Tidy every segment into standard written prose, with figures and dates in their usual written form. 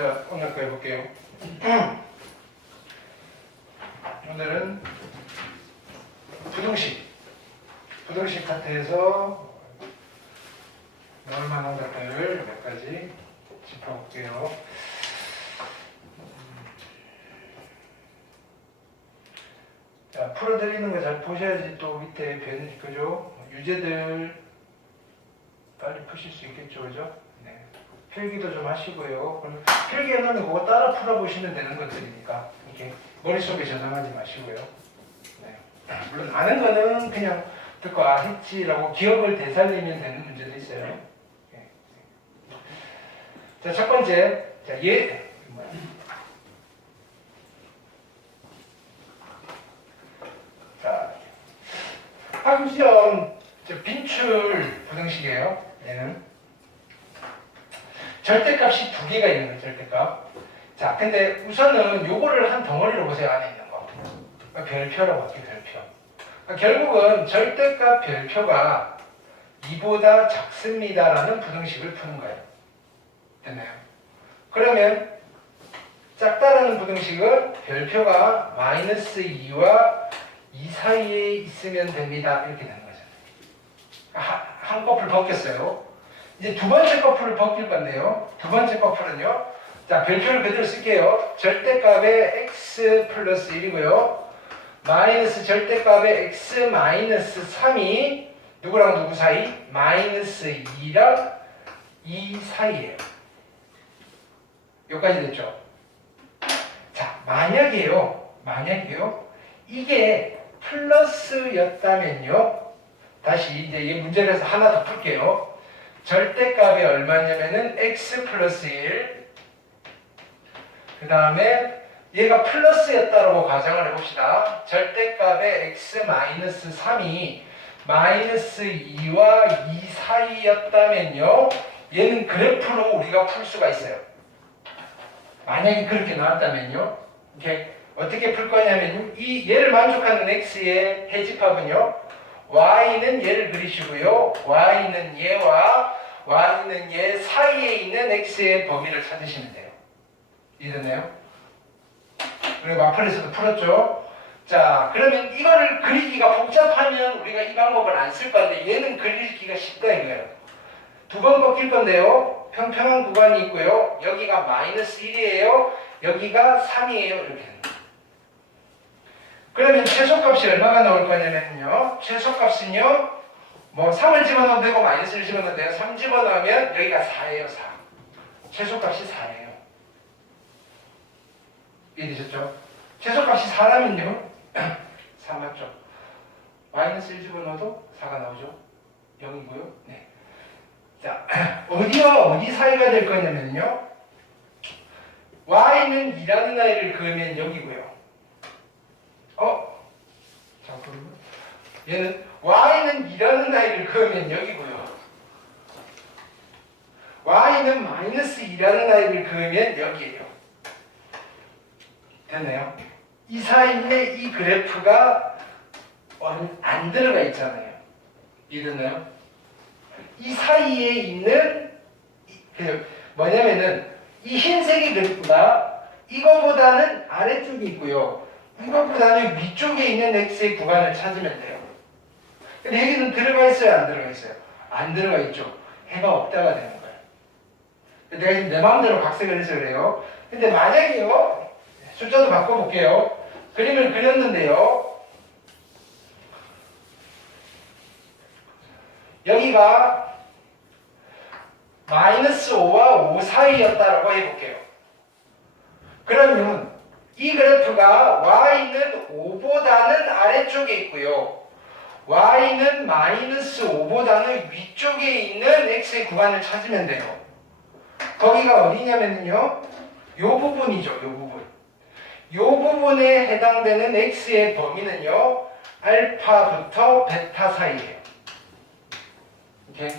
자, 오늘 거 해볼게요. 오늘은 부등식 파트에서 나올 만한 것들을 몇 가지 짚어볼게요. 자, 풀어드리는 거 잘 보셔야지 또 밑에 그죠? 유제들 빨리 푸실 수 있겠죠, 그죠? 네. 필기도 좀 하시고요. 필기해놓으면 그거 따라 풀어보시면 되는 것들이니까 이렇게 머릿속에 저장하지 마시고요. 네. 물론 아는 거는 그냥 듣고 했지라고 기억을 되살리면 되는 문제도 있어요. 네. 자, 첫 번째, 자, 자, 학습시험 빈출 부등식이에요. 얘는 절대값이 두 개가 있는 거예요. 절대값. 자, 근데 우선은 요거를 한 덩어리로 보세요. 안에 있는 거. 별표라고 할게요. 별표. 결국은 절대값 별표가 2보다 작습니다라는 부등식을 푸는 거예요. 됐나요? 그러면 작다라는 부등식은 별표가 마이너스 2와 2 사이에 있으면 됩니다. 이렇게 되는 거죠. 한 커플 벗겼어요. 이제 두 번째 커플을 벗길 건데요. 두 번째 커플은요. 자, 별표를 그대로 쓸게요. 절대값의 x 플러스 1이고요. 마이너스 절대값의 x 마이너스 3이 누구랑 누구 사이? 마이너스 2랑 2 사이예요. 여기까지 됐죠? 자, 만약에요. 이게 플러스였다면요. 다시 이제 이 문제를 해서 하나 더 풀게요. 절대값이 얼마냐면은 x 플러스 1. 그 다음에 얘가 플러스였다라고 가정을 해봅시다. 절대값의 x 마이너스 3이 마이너스 2와 2 사이였다면요. 얘는 그래프로 우리가 풀 수가 있어요. 만약에 그렇게 나왔다면요. 이렇게 어떻게 풀 거냐면요. 얘를 만족하는 x의 해집합은요. y는 얘를 그리시고요. y는 얘와 y는 얘 사이에 있는 x의 범위를 찾으시면 돼요. 이해됐나요? 그리고 마플에서도 풀었죠. 자, 그러면 이거를 그리기가 복잡하면 우리가 이 방법을 안 쓸 건데 얘는 그리기가 쉽다 이거예요. 두 번 꺾일 건데요. 평평한 구간이 있고요. 여기가 마이너스 1이에요. 여기가 3이에요. 이렇게 됩니다. 그러면 최소값이 얼마가 나올 거냐면요. 최소값은요. 뭐 3을 집어넣으면 되고 마이너스를 집어넣으면 돼요. 3 집어넣으면 여기가 4예요. 4. 최소값이 4예요. 이해되셨죠? 최소값이 4라면요. 4 맞죠? 마이너스 1 집어넣어도 4가 나오죠? 0이고요. 네. 자, 어디와 어디 사이가 될 거냐면요. y는 2라는 아이를 그으면 여기고요. 잠깐만. 얘는 y는 2라는 아이를 그으면 여기고요. y는 마이너스 2라는 아이를 그으면 여기에요. 됐나요? 이 사이에 이 그래프가 안 들어가 있잖아요. 이해됐나요? 이 사이에 있는 뭐냐면은 이 흰색의 그래프가 이거보다는 아래쪽에 있고요. 이거보다는 위쪽에 있는 x의 구간을 찾으면 돼요. 근데 여기는 들어가 있어요? 안 들어가 있어요? 안 들어가 있죠. 해가 없다가 되는 거예요. 내가 지금 내 마음대로 각색을 해서 그래요. 근데 만약에요. 숫자도 바꿔볼게요. 그림을 그렸는데요. 여기가 마이너스 5와 5 사이였다라고 해볼게요. 그러면 이 그래프가 y는 5보다는 아래쪽에 있고요. y는 마이너스 5보다는 위쪽에 있는 x의 구간을 찾으면 돼요. 거기가 어디냐면요. 요 부분이죠. 요 부분. 요 부분에 해당되는 x의 범위는요. 알파부터 베타 사이예요. 오케이?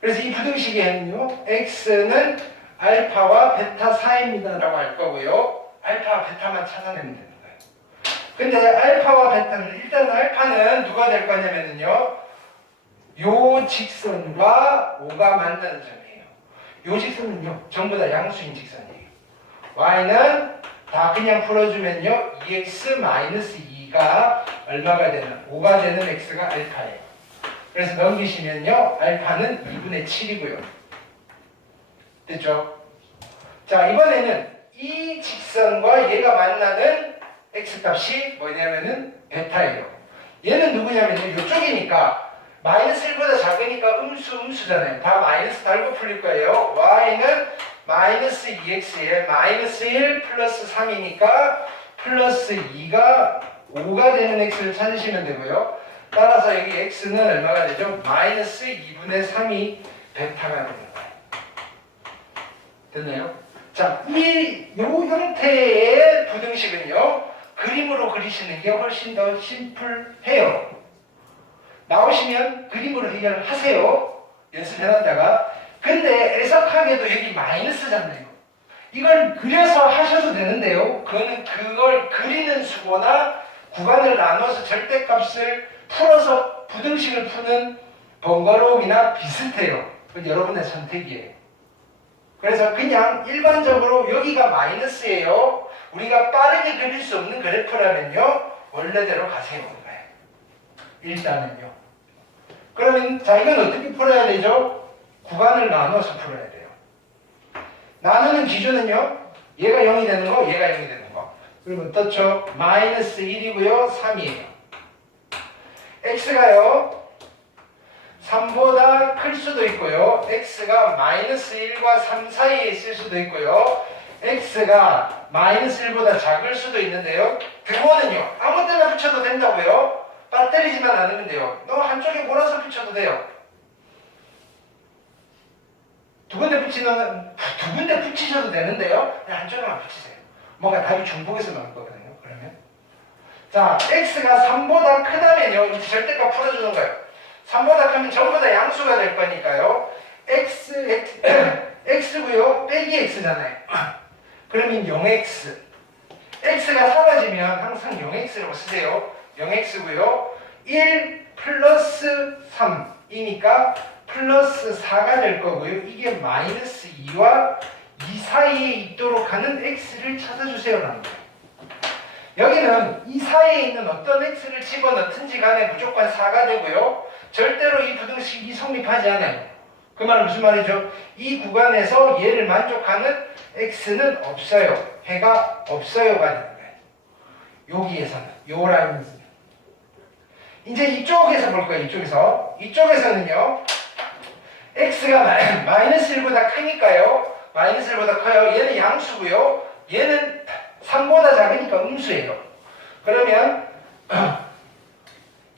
그래서 이 부등식에는요. x는 알파와 베타 사이입니다라고 할 거고요. 알파와 베타만 찾아내면 되는 거예요. 근데 알파와 베타는 일단 알파는 누가 될 거냐면요. 요 직선과 5가 만나는 점이에요. 요 직선은요. 전부 다 양수인 직선이에요. y는 다 그냥 풀어주면요 2x-2가 얼마가 되는 5가 되는 x가 알파예요. 그래서 넘기시면요 알파는 2분의 7이고요. 됐죠? 자 이번에는 이 직선과 얘가 만나는 x값이 뭐냐면은 베타예요. 얘는 누구냐면요 이쪽이니까 마이너스 1보다 작으니까 음수잖아요. 다 마이너스 달고 풀릴 거예요. y는 마이너스 2x에 마이너스 1 플러스 3이니까 플러스 2가 5가 되는 x를 찾으시면 되고요. 따라서 여기 x는 얼마가 되죠? 마이너스 2분의 3이 베타가 되는 거예요. 됐나요? 자, 요 형태의 부등식은요 그림으로 그리시는 게 훨씬 더 심플해요. 나오시면 그림으로 해결하세요. 연습해놨다가. 근데 애석하게도 여기 마이너스잖아요. 이걸 그려서 하셔도 되는데요. 그걸 그리는 수고나 구간을 나눠서 절대값을 풀어서 부등식을 푸는 번거로움이나 비슷해요. 그건 여러분의 선택이에요. 그래서 그냥 일반적으로 여기가 마이너스예요. 우리가 빠르게 그릴 수 없는 그래프라면요. 원래대로 가세요. 일단은요. 그러면 자 이건 어떻게 풀어야 되죠? 구간을 나눠서 풀어야 돼요. 나누는 기준은요. 얘가 0이 되는 거, 얘가 0이 되는 거. 그러면 어떻죠? 마이너스 1이고요. 3이에요. x가요. 3보다 클 수도 있고요. x가 마이너스 1과 3 사이에 있을 수도 있고요. x가 마이너스 1보다 작을 수도 있는데요. 등호는요. 아무 데나 붙여도 된다고요. 빠뜨리지만 않으면 돼요. 너 한쪽에 몰아서 붙여도 돼요. 두 군데 붙이셔도 되는데요. 그냥 한쪽에만 붙이세요. 뭔가 답이 중복해서 나올 거거든요. 그러면 자, x가 3보다 크다면요. 이제 절대값 풀어주는 거예요. 3보다 크면 전부 다 양수가 될 거니까요. x고요. 빼기 x잖아요. 그러면 0x. x가 사라지면 항상 0x라고 쓰세요. 0x고요. 1 플러스 3이니까 플러스 4가 될 거고요. 이게 마이너스 2와 2 사이에 있도록 하는 x를 찾아주세요라는 거예요. 여기는 이 사이에 있는 어떤 x를 집어넣든지 간에 무조건 4가 되고요. 절대로 이 부등식이 성립하지 않아요. 그 말은 무슨 말이죠? 이 구간에서 얘를 만족하는 x는 없어요. 해가 없어요가 되는 거예요. 여기에서는 요 라인에서는. 이제 이쪽에서 볼 거예요. 이쪽에서는요. x가 마이너스 1보다 크니까요. 마이너스 1보다 커요. 얘는 양수고요. 얘는 3보다 작으니까 음수예요. 그러면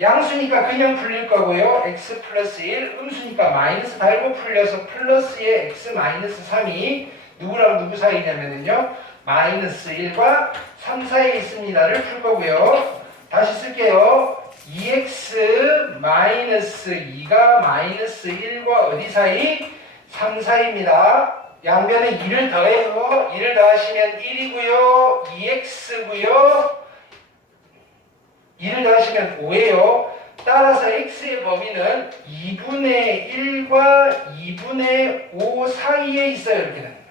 양수니까 그냥 풀릴 거고요. x 플러스 1, 음수니까 마이너스 달고 풀려서 플러스의 x 마이너스 3이 누구랑 누구 사이냐면요. 마이너스 1과 3 사이에 있습니다를 풀 거고요. 다시 쓸게요. 2x 마이너스 2가 마이너스 1과 어디 사이? 3 사이입니다. 양변에 2를 더해요. 2를 더하시면 1이고요. 2x고요. 2를 더하시면 5예요. 따라서 x의 범위는 2분의 1과 2분의 5 사이에 있어요. 이렇게 됩니다.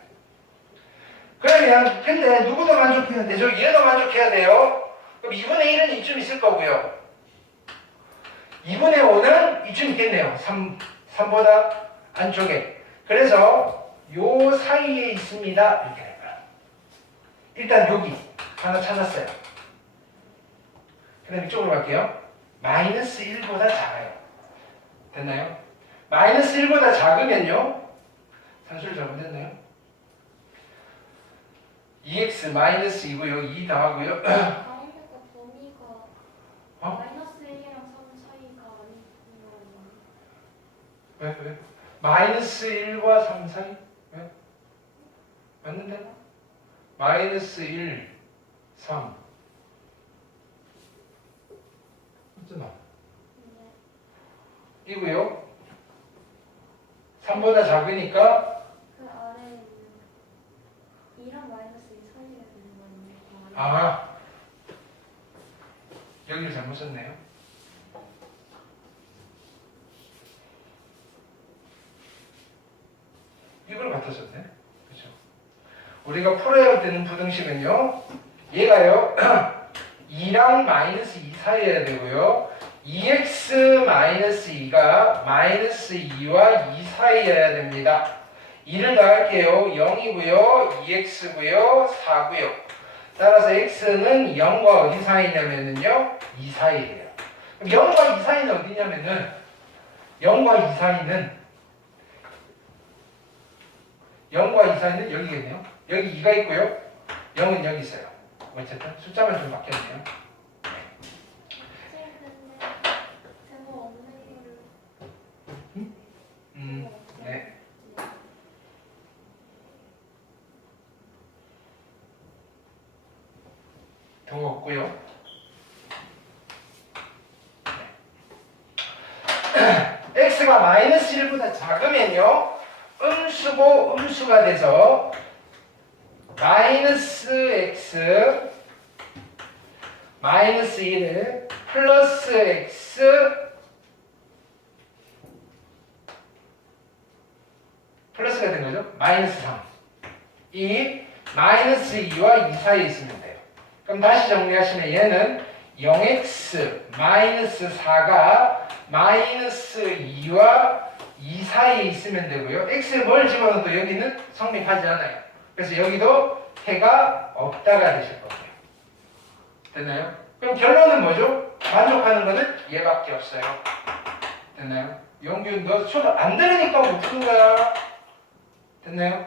그러면 근데 누구도 만족해야 되죠? 얘도 만족해야 돼요. 그럼 2분의 1은 이쯤 있을 거고요. 2분의 5는 이쯤 있겠네요. 3보다 안쪽에. 그래서 요 사이에 있습니다. 이렇게 될 거예요. 일단 여기 하나 찾았어요. 그 다음 이쪽으로 갈게요. 마이너스 1보다 작아요. 됐나요? 마이너스 1보다 작으면요. 산술 잘못했나요? 2x 마이너스 2고요. 2 더하고요. 범위가 마이너스 1이랑 3 사이가 아니면 왜? 마이너스 1과 3 사이? 왜? 맞는데? 마이너스 1, 3 맞잖아. 이고요. 3보다 작으니까 그 아래에 있는 2랑 마이너스 2 사이에 있는 거 아니에요? 아 여기를 잘못 썼네요. 이걸 갖다 썼네. 그렇죠? 우리가 풀어야 되는 부등식은요. 얘가요. 2랑 마이너스 2 사이여야 되고요. 2x-2가 마이너스 2와 2 사이여야 됩니다. 2를 더할게요. 0이고요. 2x고요. 4고요. 따라서 x는 0과 어디 사이냐면요. 2 사이예요. 0과 2 사이는 어디냐면은 0과 2 사이는 0과 2 사이는 여기겠네요. 여기 2가 있고요. 0은 여기 있어요. 어쨌든 숫자만 좀 바뀌었네요. 제목 없는 네. 더 없고요. x가 마이너스 1보다 작으면요. 음수고 음수가 돼서 마이너스 x 마이너스 1 플러스 x 플러스가 된 거죠. 마이너스 3. 이 마이너스 2와 2 사이에 있으면 돼요. 그럼 다시 정리하시면 얘는 0x 마이너스 4가 마이너스 2와 2 사이에 있으면 되고요. x에 뭘 집어넣어도 여기는 성립하지 않아요. 그래서 여기도 해가 없다가 되실 거예요. 됐나요? 그럼 결론은 뭐죠? 만족하는 거는 얘밖에 없어요. 됐나요? 용균 너 수업 안 들으니까 못 푸는 거야. 됐나요?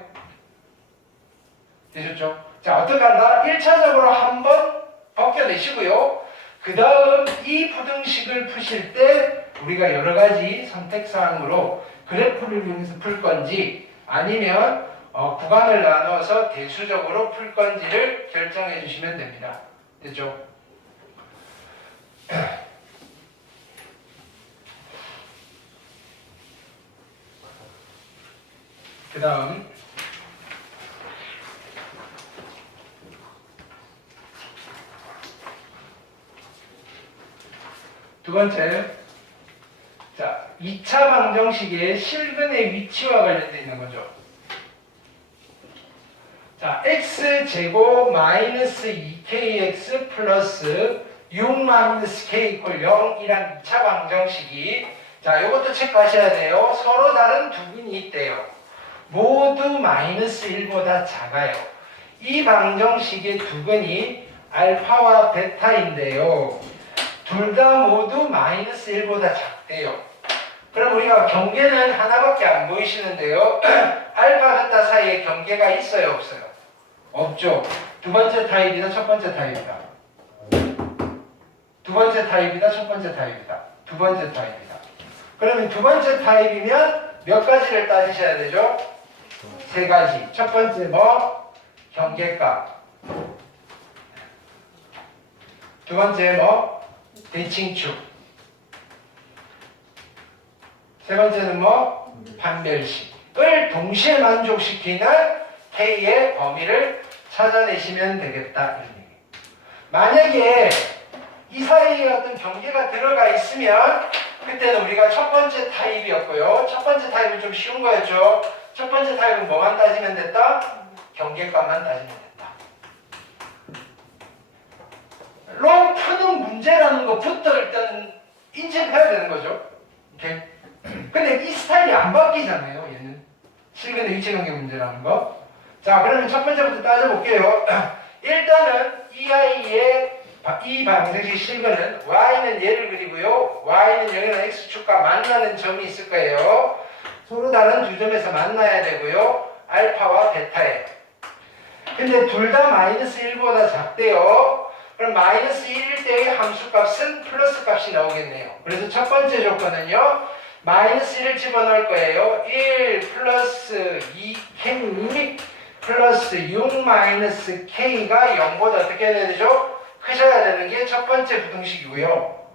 되셨죠? 자, 어떻게 한다? 1차적으로 한번 벗겨내시고요. 그 다음 이 부등식을 푸실 때 우리가 여러 가지 선택사항으로 그래프를 이용해서 풀 건지 아니면 구간을 나눠서 대수적으로 풀 건지를 결정해 주시면 됩니다. 됐죠? 그 다음 두 번째, 자, 2차 방정식의 실근의 위치와 관련되어 있는 거죠. 자, x제곱 마이너스 2kx 플러스 6 마이너스 k 이퀄 0이란 2차 방정식이 자, 이것도 체크하셔야 돼요. 서로 다른 두 근이 있대요. 모두 마이너스 1보다 작아요. 이 방정식의 두 근이 알파와 베타인데요. 둘 다 모두 마이너스 1보다 작대요. 그럼 우리가 경계는 하나밖에 안 보이시는데요. 알파, 베타 사이에 경계가 있어요, 없어요? 없죠. 두 번째 타입이다, 첫 번째 타입이다. 두 번째 타입이다, 첫 번째 타입이다. 두 번째 타입이다. 그러면 두 번째 타입이면 몇 가지를 따지셔야 되죠? 세 가지. 첫 번째 뭐? 경계값. 두 번째 뭐? 대칭축. 세 번째는 뭐? 판별식을 동시에 만족시키는 K의 범위를 찾아내시면 되겠다. 이런 얘기. 만약에 이 사이에 어떤 경계가 들어가 있으면 그때는 우리가 첫 번째 타입이었고요. 첫 번째 타입은 좀 쉬운 거였죠. 첫 번째 타입은 뭐만 따지면 됐다? 경계값만 따지면 됐다. 로 푸는 문제라는 것부터 일단 인지해야 되는 거죠. 오케이? 근데 이 스타일이 안 바뀌잖아요. 얘는 실근의 위치관계 문제라는 거. 자, 그러면 첫 번째부터 따져볼게요. 일단은 이 아이의 이 방정식 실근은 y는 얘를 그리고요. y는 여기는 x축과 만나는 점이 있을 거예요. 서로 다른 두 점에서 만나야 되고요. 알파와 베타예요. 근데 둘 다 마이너스 1보다 작대요. 그럼 마이너스 1일 때의 함수값은 플러스 값이 나오겠네요. 그래서 첫 번째 조건은요. 마이너스 1을 집어넣을 거예요. 1 플러스 2k 플러스 6 마이너스 k가 0보다 어떻게 해야 되죠? 크셔야 되는 게 첫 번째 부등식이고요.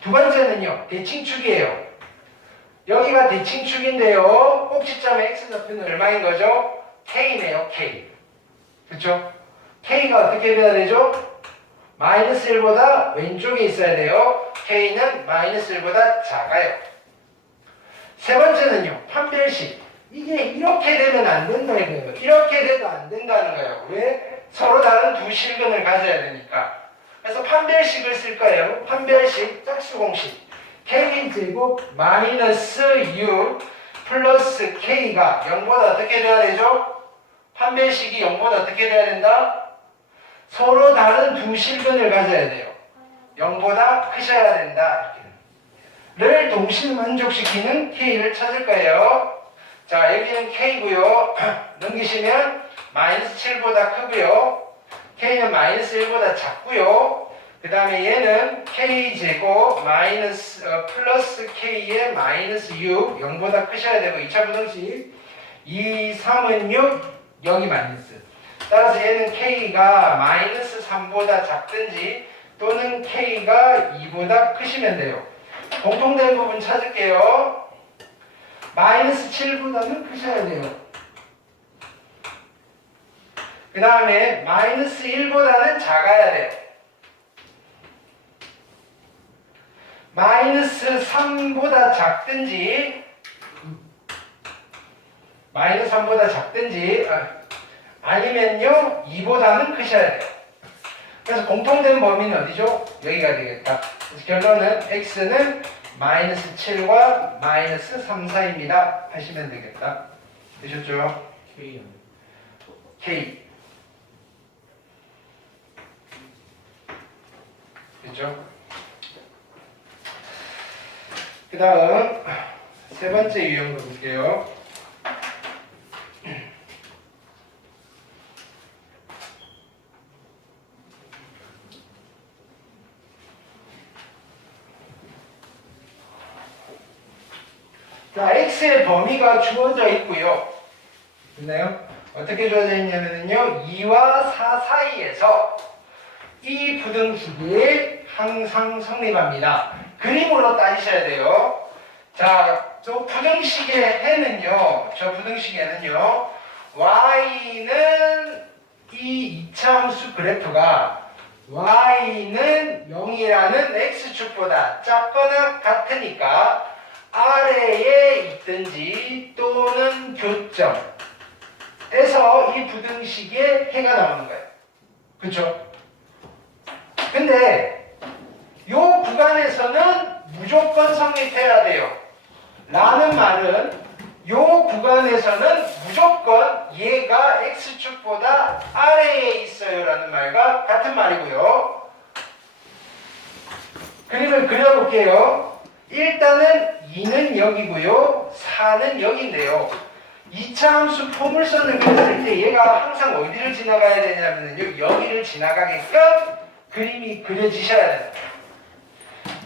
두 번째는요. 대칭축이에요. 여기가 대칭축인데요. 꼭지점에 x좌표는 얼마인 거죠? k네요. k. 그렇죠? k가 어떻게 돼야 되죠? 마이너스 1보다 왼쪽에 있어야 돼요. k는 마이너스 1보다 작아요. 세 번째는요. 판별식. 이게 이렇게 되면 안 된다 이거예요. 이렇게 돼도 안 된다는 거예요. 왜? 서로 다른 두 실근을 가져야 되니까. 그래서 판별식을 쓸 거예요. 판별식 짝수공식 k제곱 마이너스 u 플러스 k가 0보다 어떻게 돼야 되죠? 판별식이 0보다 어떻게 돼야 된다? 서로 다른 두 실근을 가져야 돼요. 0보다 크셔야 된다. 를 동시 만족시키는 k를 찾을 거예요. 자, 여기는 k고요. 넘기시면 마이너스 7보다 크고요. k는 마이너스 1보다 작고요. 그 다음에 얘는 k제곱 마이너스 플러스 k의 마이너스 6 0보다 크셔야 되고 2차 부등식 2, 3은 6 여기 마이너스. 따라서 얘는 k가 마이너스 3보다 작든지 또는 k가 2보다 크시면 돼요. 공통된 부분 찾을게요. 마이너스 7보다는 크셔야 돼요. 그 다음에 마이너스 1보다는 작아야 돼요. 마이너스 3보다 작든지 마이너스 3보다 작든지 아니면요 2보다는 크셔야 돼요. 그래서 공통된 범위는 어디죠? 여기가 되겠다. 그래서 결론은 x는 마이너스 7과 마이너스 3 사이입니다. 하시면 되겠다. 되셨죠? K K. 됐죠? 그 다음 세 번째 유형으로 볼게요. 자, x의 범위가 주어져 있고요. 됐나요? 어떻게 주어져 있냐면요. 2와 4 사이에서 이 부등식이 항상 성립합니다. 그림으로 따지셔야 돼요. 자, 저 부등식의 해는요. 저 부등식에는요. y는 이 이차함수 그래프가 y는 0이라는 x축보다 작거나 같으니까 아래에 있든지 또는 교점에서 이 부등식의 해가 나오는 거예요. 그렇죠? 근데 이 구간에서는 무조건 성립해야 돼요. 라는 말은 이 구간에서는 무조건 얘가 x축보다 아래에 있어요 라는 말과 같은 말이고요. 그림을 그려볼게요. 일단은 2는 여기고요. 4는 여기인데요. 2차 함수 포물선을 그렸을 때 얘가 항상 어디를 지나가야 되냐면요. 여기를 지나가게끔 그림이 그려지셔야 돼요.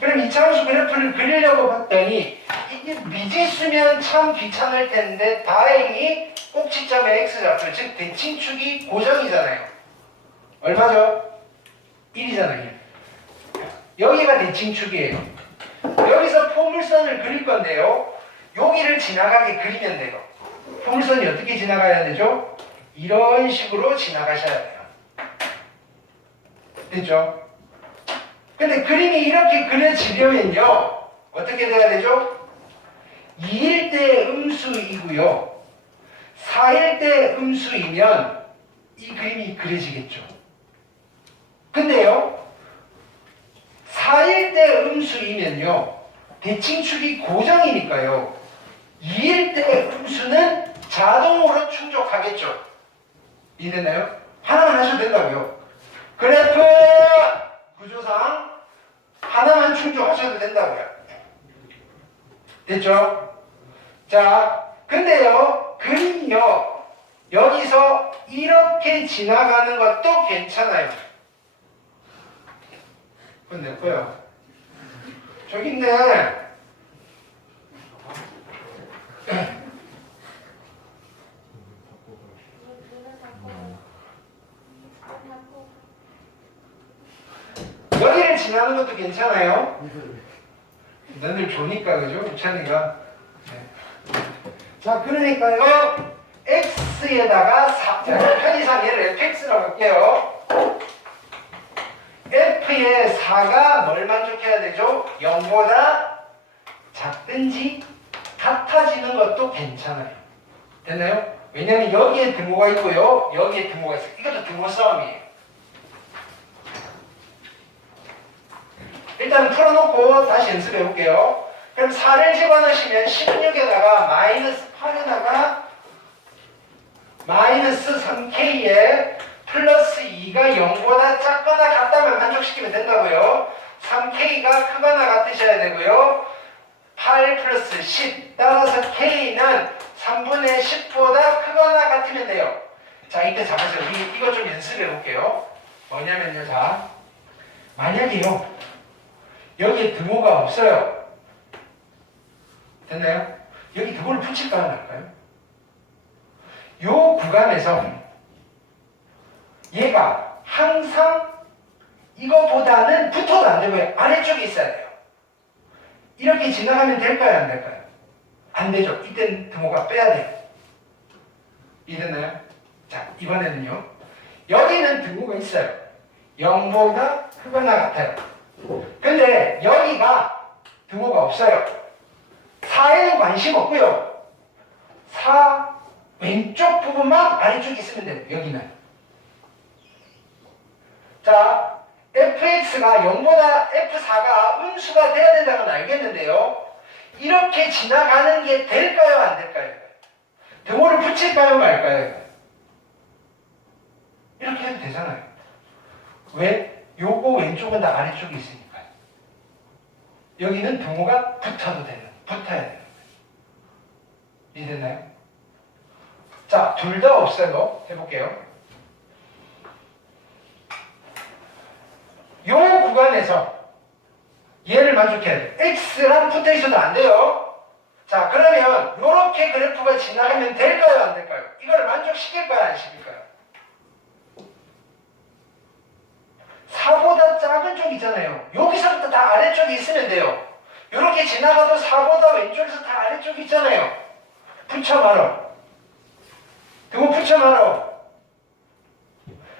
그럼 2차 함수 그래프를 그리려고 봤더니 이게 미지수면 참 귀찮을 텐데 다행히 꼭지점에 x좌표 즉 대칭축이 고정이잖아요. 얼마죠? 1이잖아요. 여기가 대칭축이에요. 여기서 포물선을 그릴 건데요. 여기를 지나가게 그리면 돼요. 포물선이 어떻게 지나가야 되죠? 이런 식으로 지나가셔야 돼요. 됐죠? 근데 그림이 이렇게 그려지려면요. 어떻게 돼야 되죠? 2일 때 음수이고요. 4일 때 음수이면 이 그림이 그려지겠죠. 근데요. 4일 때 음수이면요. 대칭축이 고정이니까요. 2일 때 음수는 자동으로 충족하겠죠. 이해됐나요? 하나만 하셔도 된다고요. 그래프 구조상 하나만 충족하셔도 된다고요. 됐죠? 자, 근데요. 그림이요. 여기서 이렇게 지나가는 것도 괜찮아요. 그건 내 거야. 저기 있네. 여기를 지나는 것도 괜찮아요. 너희들 좋으니까 그죠? 우찬이가. 네. 자, 그러니까요. x에다가 4, 편의상 얘를 fx라고 할게요. f의 4가 뭘 만족해야 되죠? 0보다 작든지 같아지는 것도 괜찮아요. 됐나요? 왜냐면 여기에 등호가 있고요. 여기에 등호가 있어요. 이것도 등호 싸움이에요. 일단 풀어놓고 다시 연습해 볼게요. 그럼 4를 집어넣으시면 16에다가 마이너스 8에다가 마이너스 3K에 플러스 2가 0보다 작거나 같다면 만족시키면 된다고요. 3K가 크거나 같으셔야 되고요. 8 플러스 10 따라서 K는 3분의 10보다 크거나 같으면 돼요. 자, 이때 잡으세요. 이거 좀 연습해 볼게요. 뭐냐면요. 자, 만약에요. 여기에 등호가 없어요. 됐나요? 여기 등호를 붙일까요? 말까요? 요 구간에서 얘가 항상 이거보다는 붙어도 안 되고요. 아래쪽에 있어야 돼요. 이렇게 지나가면 될까요? 안 될까요? 안 되죠. 이땐 등호가 빼야 돼요. 이해됐나요? 자, 이번에는요. 여기는 등호가 있어요. 0보다 크거나 같아요. 근데 여기가 등호가 없어요. 4에는 관심 없고요. 4 왼쪽 부분만 아래쪽에 있으면 돼요. 여기는. 자, fx가 0보다 f4가 음수가 돼야 된다는 건 알겠는데요. 이렇게 지나가는 게 될까요? 안 될까요? 등호를 붙일까요? 말까요? 이렇게 해도 되잖아요. 왜? 요거 왼쪽은 다 아래쪽에 있으니까요. 여기는 등호가 붙어야 되는 거예요. 이해됐나요? 자, 둘 다 없어요. 해볼게요. 요 구간에서 얘를 만족해야 돼요. x랑 붙어 있어도 안 돼요. 자, 그러면 요렇게 그래프가 지나가면 될까요? 안 될까요? 이걸 만족시킬까요? 안 시킬까요? 4보다 작은 쪽 있잖아요. 여기서부터 다 아래쪽에 있으면 돼요. 요렇게 지나가도 4보다 왼쪽에서 다 아래쪽에 있잖아요. 붙여 말어. 등호 붙여 말어.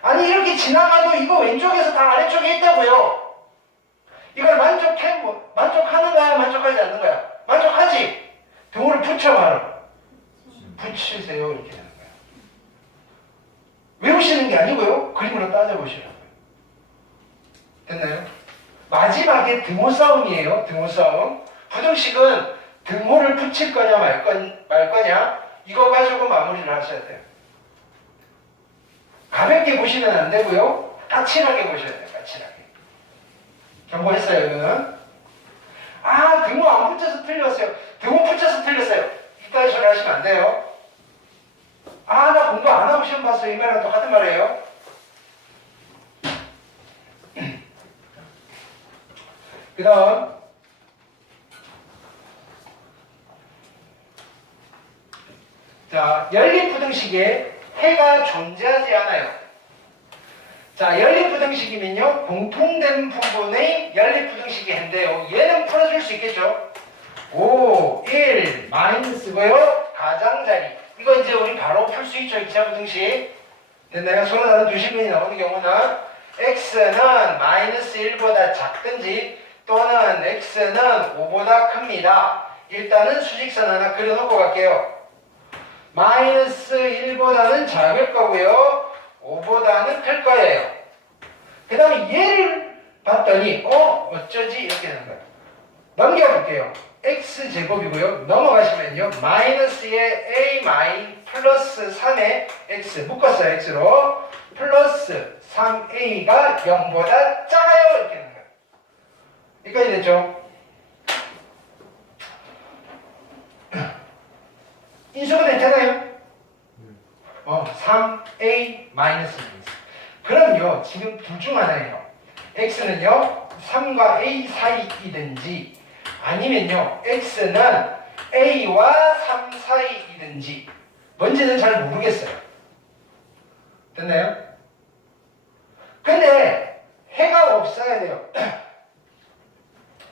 아니 이렇게 지나가도 이거 왼쪽에서 다 아래쪽에 있다고요. 이걸 만족하는 거야? 만족하지 않는 거야? 만족하지? 등호를 붙여 말어. 붙이세요. 이렇게 되는 거야. 외우시는 게 아니고요. 그림으로 따져보시라고요. 됐나요? 마지막에 등호 싸움이에요. 등호 싸움. 부등식은 등호를 붙일 거냐 말 거냐 이거 가지고 마무리를 하셔야 돼요. 가볍게 보시면 안 되고요. 까칠하게 보셔야 돼요. 까칠하게. 경고했어요. 이거는. 아, 등호 안 붙여서 틀렸어요. 등호 붙여서 틀렸어요. 이따위 소리 하시면 안 돼요. 아, 나 공부 안 하고 시험 봤어요. 이 말이랑 똑같은 말이에요. 그 다음 자, 연립부등식에 해가 존재하지 않아요. 자, 연립부등식이면요 공통된 부분의 연립부등식이 해인데요. 얘는 풀어줄 수 있겠죠. 5, 1, 마이너스고요. 가장자리. 이거 이제 우리 바로 풀 수 있죠. 2차 부등식. 내가 손에 다른 두 실근이 나오는 경우는 x는 마이너스 1보다 작든지 또는 x는 5보다 큽니다. 일단은 수직선 하나 그려놓고 갈게요. 마이너스 1보다는 작을 거고요. 5보다는 클 거예요. 그 다음에 얘를 봤더니 어쩌지? 이렇게 되는 거예요. 넘겨볼게요. x제곱이고요. 넘어가시면요. 마이너스에 a 마이 플러스 3의 x 묶었어요. x로 플러스 3a가 0보다 작아요. 이렇게 되는 거예요. 여기까지 됐죠? 인수가 됐잖아요. 3a 마이너스 그럼요. 지금 둘 중 하나예요. x는요. 3과 a 사이이든지 아니면요. x는 a와 3 사이이든지 뭔지는 잘 모르겠어요. 됐나요? 근데 해가 없어야 돼요.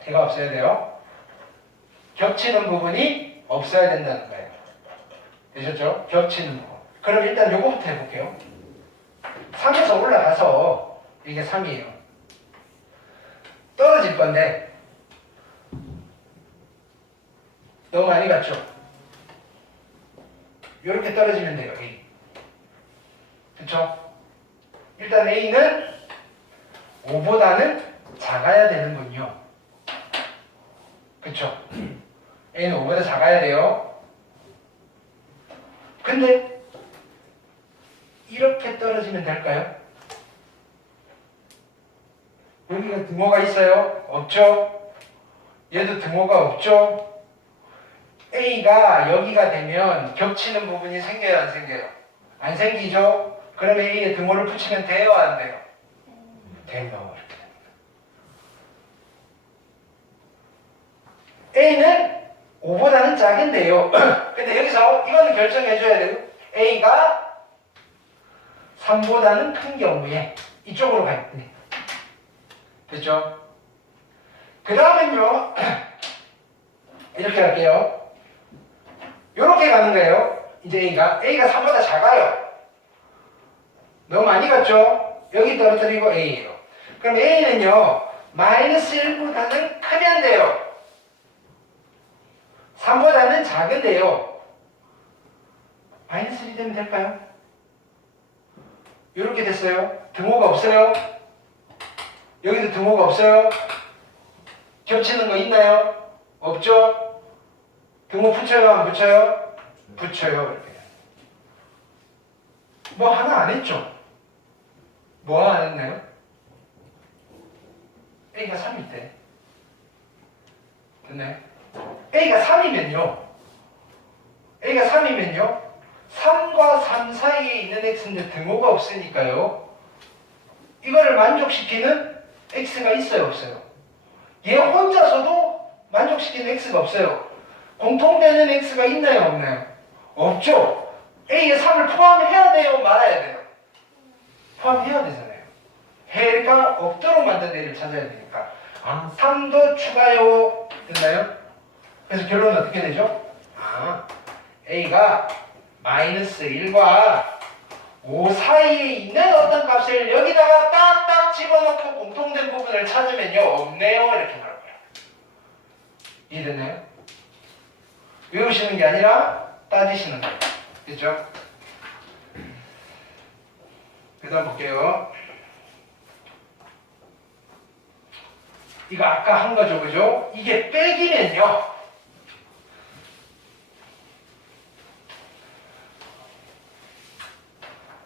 해가 없어야 돼요. 겹치는 부분이 없어야 된다는 거예요. 되셨죠? 겹치는 부분. 그럼 일단 요거부터 해볼게요. 3에서 올라가서 이게 3이에요. 떨어질 건데 너무 많이 갔죠? 이렇게 떨어지면 돼요. A. 그쵸? 일단 A는 5보다는 작아야 되는군요. 그쵸? A는 5보다 작아야 돼요. 근데 이렇게 떨어지면 될까요? 여기가 등호가 있어요? 없죠? 얘도 등호가 없죠? A가 여기가 되면 겹치는 부분이 생겨요? 안 생겨요? 안 생기죠? 그러면 A에 등호를 붙이면 돼요? 안 돼요? 돼요. A는 5보다는 작은데요. 근데 여기서 이거는 결정해줘야 돼요. A가 3보다는 큰 경우에 이쪽으로 갈 때. 됐죠? 그 다음은요. 이렇게 할게요. 이렇게 가는 거예요. 이제 A가 3보다 작아요. 너무 많이 갔죠? 여기 떨어뜨리고 A예요. 그럼 A는요. 마이너스 1보다는 크면 돼요. 3보다는 작은데요. 마이너스 1이 되면 될까요? 이렇게 됐어요. 등호가 없어요. 여기도 등호가 없어요. 겹치는 거 있나요? 없죠? 등호 붙여요? 안 붙여요? 붙여요. 이렇게. 뭐 하나 안 했죠? 뭐 안 했나요? A가 3일 때. 됐나요? A가 3이면요. A가 3이면요. 3과 3 사이에 있는 X인데 등호가 없으니까요. 이거를 만족시키는 X가 있어요? 없어요? 얘 혼자서도 만족시키는 X가 없어요. 공통되는 X가 있나요? 없나요? 없죠? A에 3을 포함해야 돼요? 말아야 돼요? 포함해야 되잖아요. 해가 없도록 만든 애를 찾아야 되니까. 3도 추가요. 됐나요? 그래서 결론은 어떻게 되죠? A가 마이너스 1과 5 사이에 있는 어떤 값을 여기다가 딱딱 집어넣고 공통된 부분을 찾으면요. 없네요. 이렇게 말할 거예요. 이해됐나요? 외우시는 게 아니라 따지시는 거예요. 그렇죠? 그 다음 볼게요. 이거 아까 한 거죠. 그죠? 이게 빼기면요.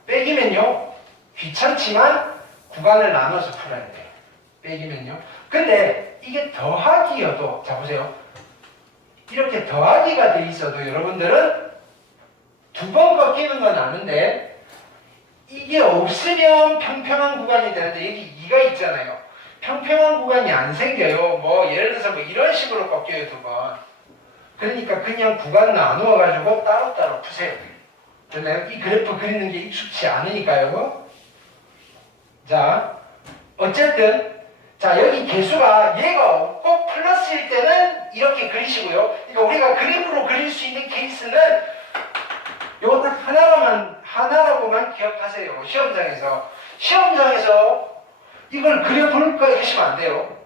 빼기면요. 귀찮지만 구간을 나눠서 풀어야 돼요. 빼기면요. 근데 이게 더하기여도, 자 보세요. 이렇게 더하기가 돼 있어도 여러분들은 두 번 꺾이는 건 아는데 이게 없으면 평평한 구간이 되는데 여기 2가 있잖아요. 평평한 구간이 안 생겨요. 뭐 예를 들어서 뭐 이런 식으로 꺾여요. 두 번. 그러니까 그냥 구간 나누어 가지고 따로따로 푸세요. 됐나요? 이 그래프 그리는 게 익숙치 않으니까요. 자, 어쨌든 자 여기 개수가 얘가 없고 플러스일 때는 이렇게 그리시고요. 그러니까 우리가 그림으로 그릴 수 있는 케이스는 요거 딱 하나라고만 기억하세요. 시험장에서 이걸 그려볼까 하시면 안 돼요.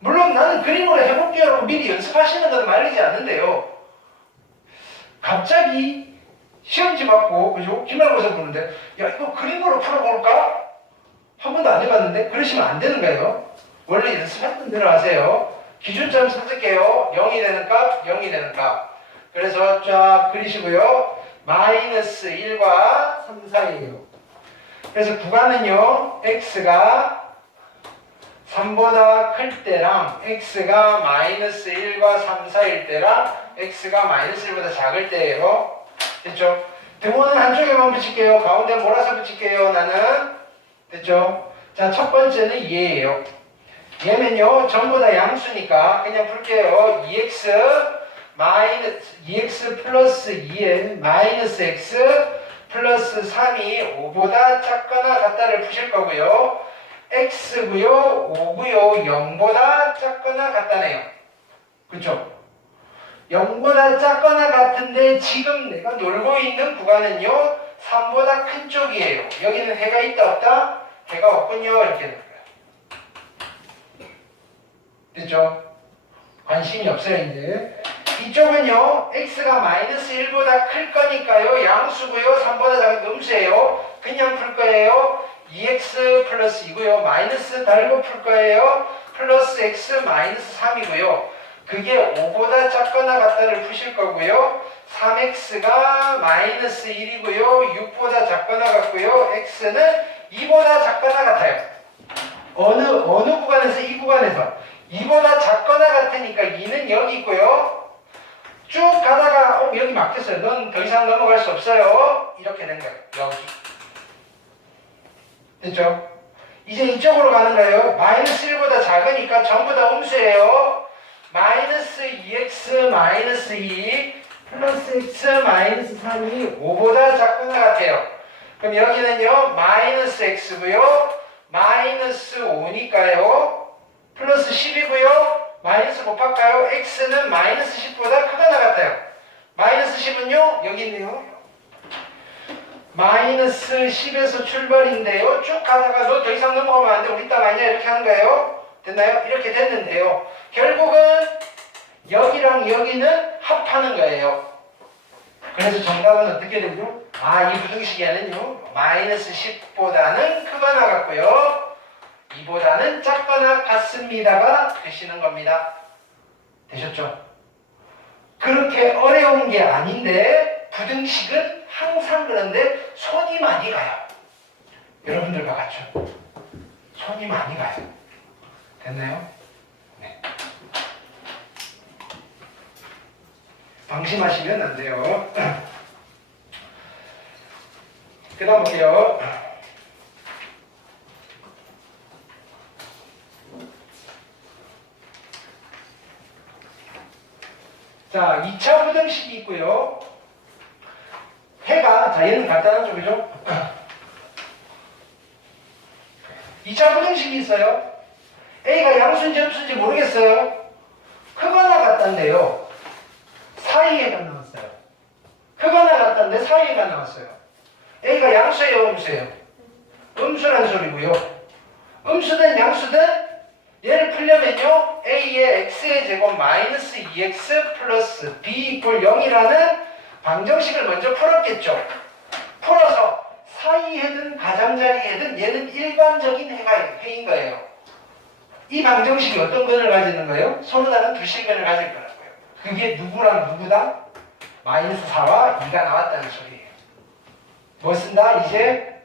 물론 나는 그림으로 해볼게요 라고 미리 연습하시는 건 말리지 않는데요. 갑자기 시험지 받고 그죠? 기말고사 보는데 야 이거 그림으로 풀어볼까? 한 번도 안 해봤는데 그러시면 안 되는 거예요. 원래 연습했던 대로 하세요. 기준점 찾을게요. 0이 되는 값, 0이 되는 값. 그래서 쫙 그리시고요. 마이너스 1과 3 사이에요. 그래서 구간은요. x가 3보다 클 때랑 x가 마이너스 1과 3 사이일 때랑 x가 마이너스 1보다 작을 때예요. 됐죠? 등호는 한쪽에만 붙일게요. 가운데 몰아서 붙일게요. 나는. 됐죠? 자, 첫 번째는 얘예요. 얘는요. 전부 다 양수니까 그냥 풀게요. 2x 플러스 2에 마이너스 x 플러스 3이 5보다 작거나 같다를 푸실 거고요. x고요, 5고요, 0보다 작거나 같다네요. 그쵸? 0보다 작거나 같은데 지금 내가 놀고 있는 구간은요 3보다 큰 쪽이에요. 여기는 해가 있다 없다? 해가 없군요. 이렇게 되는 거예요. 됐죠? 관심이 없어요 이제. 이쪽은요 x가 마이너스 1보다 클 거니까요 양수고요 3보다 작은 음수예요. 그냥 풀 거예요. 2x 플러스 2고요 마이너스 달고 풀 거예요. 플러스 x 마이너스 3이고요. 그게 5보다 작거나 같다를 푸실 거고요. 3x가 마이너스 1이고요 6보다 작거나 같고요. x는 2보다 작거나 같아요. 어느 구간에서? 이 구간에서 2보다 작거나 같으니까 2는 여기 있고요. 쭉 가다가 여기 막혔어요. 넌 더 이상 넘어갈 수 없어요. 이렇게 된 거예요. 여기. 됐죠? 이제 이쪽으로 가는 거예요. 마이너스 1보다 작으니까 전부 다 음수예요. 마이너스 2x 마이너스 2 플러스 x 마이너스 3이 5보다 작거나 같아요. 그럼 여기는요 마이너스 x고요 마이너스 5니까요 플러스 10이고요 마이너스 곱할까요? x는 마이너스 10보다 크거나 같아요. 마이너스 10은요 여기 있네요. 마이너스 10에서 출발인데요 쭉 가다가 너 더 이상 넘어가면 안 돼 우리 딸 아니야 이렇게 하는 거예요. 됐나요? 이렇게 됐는데요 결국은 여기랑 여기는 합하는 거예요. 그래서 정답은 어떻게 되죠? 이 부등식에는요 마이너스 10보다는 크거나 같고요 2보다는 작거나 같습니다가 되시는 겁니다. 되셨죠? 그렇게 어려운 게 아닌데 부등식은 항상 그런데 손이 많이 가요. 여러분들과 같죠? 손이 많이 가요. 됐나요? 네. 방심하시면 안 돼요. 그 다음 볼게요. 자, 2차 부등식이 있고요. 해가, 자, 얘는 간단한 쪽이죠. 2차 부등식이 있어요. A가 양수인지 음수인지 모르겠어요. 크거나 같단데요. 사이에가 나왔어요. 크거나 같단데 사이에가 나왔어요. A가 양수예요, 음수예요? 음수란 소리고요. 음수든 양수든 얘를 풀려면요 A의 X의 제곱 마이너스 2X 플러스 B 이퀄 0이라는 방정식을 먼저 풀었겠죠. 풀어서 사이해든 가장자리해든 얘는 일반적인 해인 거예요. 이 방정식이 어떤 근을 가지는 거예요? 서로 다른 두 실근을 가질 거라고요. 그게 누구랑 누구다? 마이너스 4와 2가 나왔다는 소리예요. 뭐 쓴다? 이제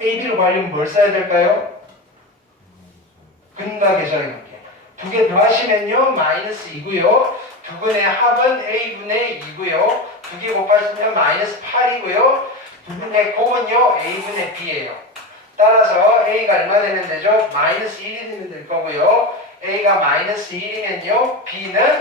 A, B로 구하려면 뭘 써야 될까요? 근과 계절의 관계. 두 개 더하시면요 마이너스 2고요. 두 근의 합은 A분의 2고요. 두 개 곱하시면 마이너스 8이고요. 두 근의 곱은요 A분의 B예요. 따라서 A가 얼마 되면 되죠? 마이너스 1이 되면 될 거고요. A가 마이너스 1이면요 B는